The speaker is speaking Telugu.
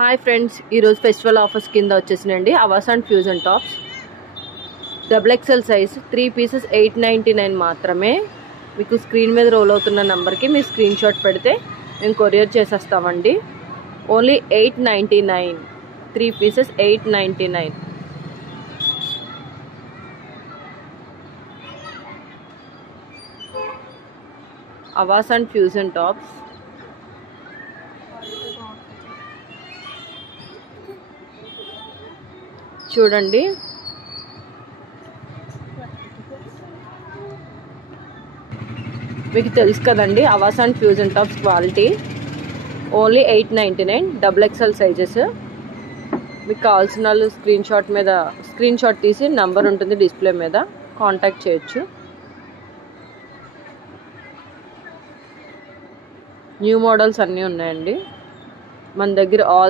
హాయ్ ఫ్రెండ్స్, ఈరోజు ఫెస్టివల్ ఆఫర్స్ కింద వచ్చేసినండి అవాస్ and fusion tops XXL size 3 pieces 899 మాత్రమే. మీకు స్క్రీన్ మీద రోల్ అవుతున్న నెంబర్కి మీ స్క్రీన్ షాట్ పెడితే మేము కొరియర్ చేసేస్తామండి. Only 899, 3 pieces 899. అవాస్ అండ్ ఫ్యూజన్ టాప్స్. చూడండి, మీకు తెలుసు కదండి అవాస్ and fusion tops quality. Only 899, XXL sizes. మీకు కావాల్సిన వాళ్ళు స్క్రీన్ షాట్ తీసి నంబర్ ఉంటుంది డిస్ప్లే మీద, కాంటాక్ట్ చేయొచ్చు. న్యూ మోడల్స్ అన్నీ ఉన్నాయండి మన దగ్గర. ఆల్